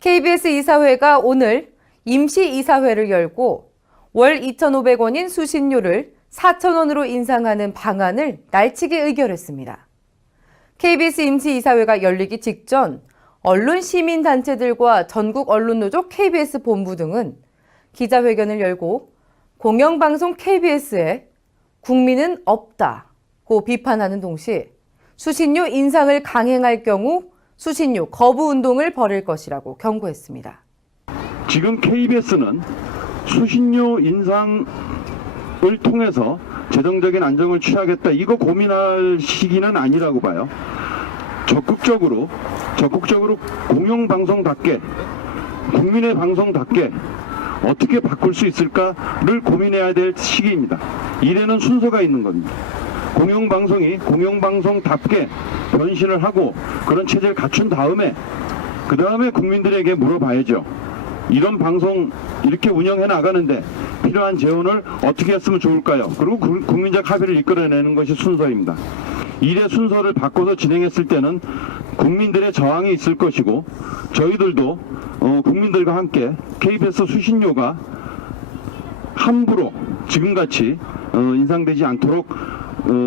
KBS 이사회가 오늘 임시이사회를 열고 월 2,500원인 수신료를 4,000원으로 인상하는 방안을 날치기 의결했습니다. KBS 임시이사회가 열리기 직전 언론 시민단체들과 전국 언론노조 KBS 본부 등은 기자회견을 열고 공영방송 KBS에 국민은 없다고 비판하는 동시에 수신료 인상을 강행할 경우 수신료 거부 운동을 벌일 것이라고 경고했습니다. 지금 KBS는 수신료 인상을 통해서 재정적인 안정을 취하겠다, 이거 고민할 시기는 아니라고 봐요. 적극적으로 공영방송답게, 국민의 방송답게 어떻게 바꿀 수 있을까를 고민해야 될 시기입니다. 이래는 순서가 있는 겁니다. 공영방송이 공영방송답게 변신을 하고 그런 체제를 갖춘 다음에 그 다음에 국민들에게 물어봐야죠. 이런 방송 이렇게 운영해 나가는데 필요한 재원을 어떻게 했으면 좋을까요? 그리고 국민적 합의를 이끌어내는 것이 순서입니다. 이래 순서를 바꿔서 진행했을 때는 국민들의 저항이 있을 것이고, 저희들도 국민들과 함께 KBS 수신료가 함부로 지금같이 인상되지 않도록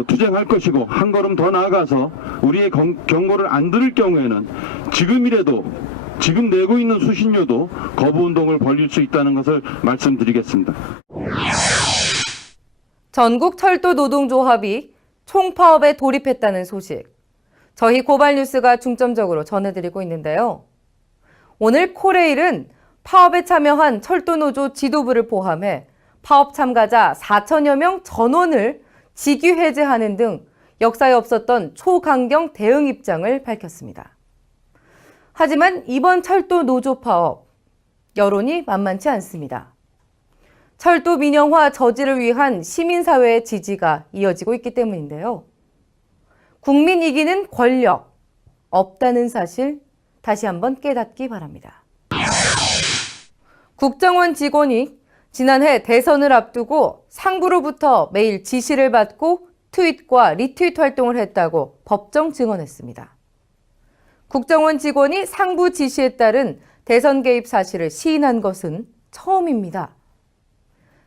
투쟁할 것이고, 한 걸음 더 나아가서 우리의 경고를 안 들을 경우에는 지금이라도 지금 내고 있는 수신료도 거부운동을 벌일 수 있다는 것을 말씀드리겠습니다. 전국 철도 노동조합이 총파업에 돌입했다는 소식, 저희 고발뉴스가 중점적으로 전해드리고 있는데요. 오늘 코레일은 파업에 참여한 철도노조 지도부를 포함해 파업 참가자 4천여 명 전원을 직위 해제하는 등 역사에 없었던 초강경 대응 입장을 밝혔습니다. 하지만 이번 철도 노조 파업, 여론이 만만치 않습니다. 철도 민영화 저지를 위한 시민사회의 지지가 이어지고 있기 때문인데요. 국민 이기는 권력, 없다는 사실 다시 한번 깨닫기 바랍니다. 국정원 직원이 지난해 대선을 앞두고 상부로부터 매일 지시를 받고 트윗과 리트윗 활동을 했다고 법정 증언했습니다. 국정원 직원이 상부 지시에 따른 대선 개입 사실을 시인한 것은 처음입니다.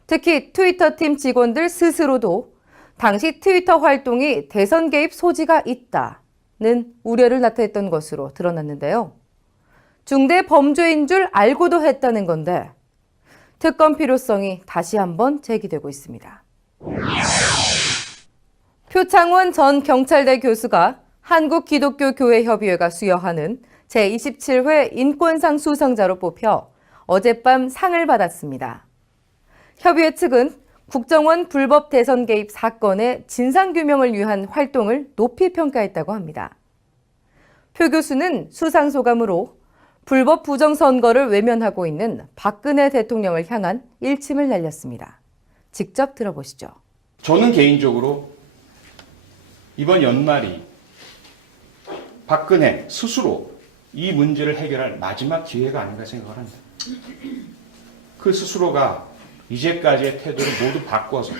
특히 트위터 팀 직원들 스스로도 당시 트위터 활동이 대선 개입 소지가 있다는 우려를 나타냈던 것으로 드러났는데요. 중대 범죄인 줄 알고도 했다는 건데 특검 필요성이 다시 한번 제기되고 있습니다. 표창원 전 경찰대 교수가 한국기독교교회협의회가 수여하는 제27회 인권상 수상자로 뽑혀 어젯밤 상을 받았습니다. 협의회 측은 국정원 불법 대선 개입 사건의 진상규명을 위한 활동을 높이 평가했다고 합니다. 표 교수는 수상 소감으로 불법 부정선거를 외면하고 있는 박근혜 대통령을 향한 일침을 날렸습니다. 직접 들어보시죠. 저는 개인적으로 이번 연말이 박근혜 스스로 이 문제를 해결할 마지막 기회가 아닌가 생각을 합니다. 그 스스로가 이제까지의 태도를 모두 바꿔서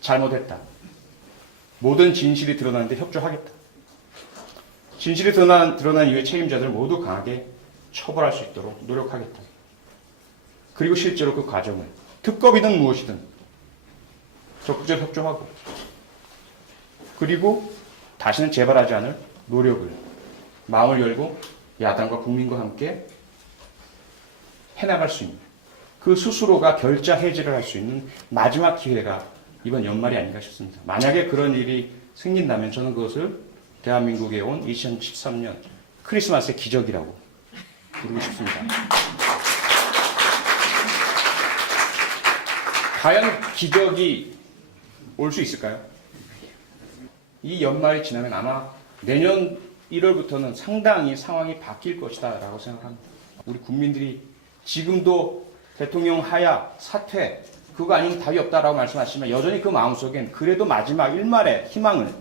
잘못했다, 모든 진실이 드러나는데 협조하겠다, 진실이 드러난 이후에 책임자들을 모두 강하게 처벌할 수 있도록 노력하겠다, 그리고 실제로 그 과정을 특검이든 무엇이든 적극적으로 협조하고, 그리고 다시는 재발하지 않을 노력을, 마음을 열고 야당과 국민과 함께 해나갈 수 있는, 그 스스로가 결자 해지를 할 수 있는 마지막 기회가 이번 연말이 아닌가 싶습니다. 만약에 그런 일이 생긴다면 저는 그것을 대한민국에 온 2013년 크리스마스의 기적이라고 부르고 싶습니다. 과연 기적이 올 수 있을까요? 이 연말이 지나면 아마 내년 1월부터는 상당히 상황이 바뀔 것이다 라고 생각합니다. 우리 국민들이 지금도 대통령 하야, 사퇴, 그거 아니면 답이 없다라고 말씀하시지만 여전히 그 마음속엔 그래도 마지막 일말의 희망을,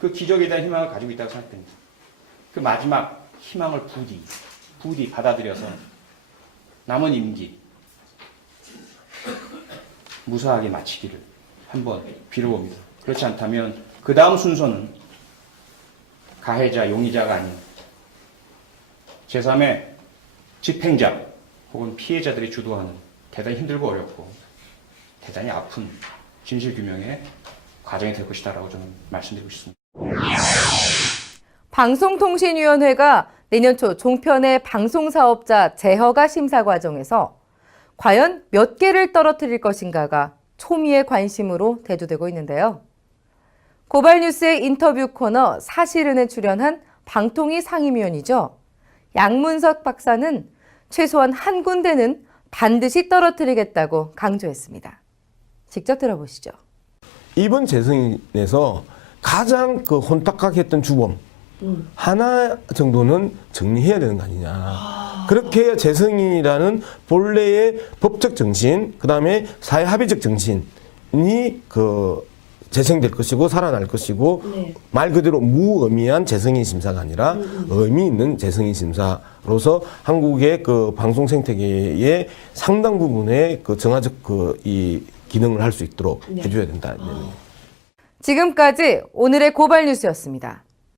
그 기적에 대한 희망을 가지고 있다고 생각됩니다. 그 마지막 희망을 부디 받아들여서 남은 임기 무사하게 마치기를 한번 빌어봅니다. 그렇지 않다면 그 다음 순서는 가해자, 용의자가 아닌 제3의 집행자 혹은 피해자들이 주도하는 대단히 힘들고 어렵고 대단히 아픈 진실규명의 과정이 될 것이다라고 저는 말씀드리고 싶습니다. 방송통신위원회가 내년 초 종편의 방송사업자 재허가 심사 과정에서 과연 몇 개를 떨어뜨릴 것인가가 초미의 관심으로 대두되고 있는데요. 고발뉴스의 인터뷰 코너 사실은에 출연한 방통위 상임위원이죠. 양문석 박사는 최소한 한 군데는 반드시 떨어뜨리겠다고 강조했습니다. 직접 들어보시죠. 이번 재승인에서 가장 혼탁하게 주범 하나 정도는 정리해야 되는 거 아니냐. 그렇게 해야 재승인이라는 본래의 법적 정신, 그 다음에 사회합의적 정신이 재생될 것이고 살아날 것이고 네. 말 그대로 무의미한 재승인 심사가 아니라 의미 있는 재승인 심사로서 한국의 방송 생태계의 상당 부분의 정화적 이 기능을 할 수 있도록 네. 해줘야 된다. 지금까지 오늘의 고발 뉴스였습니다.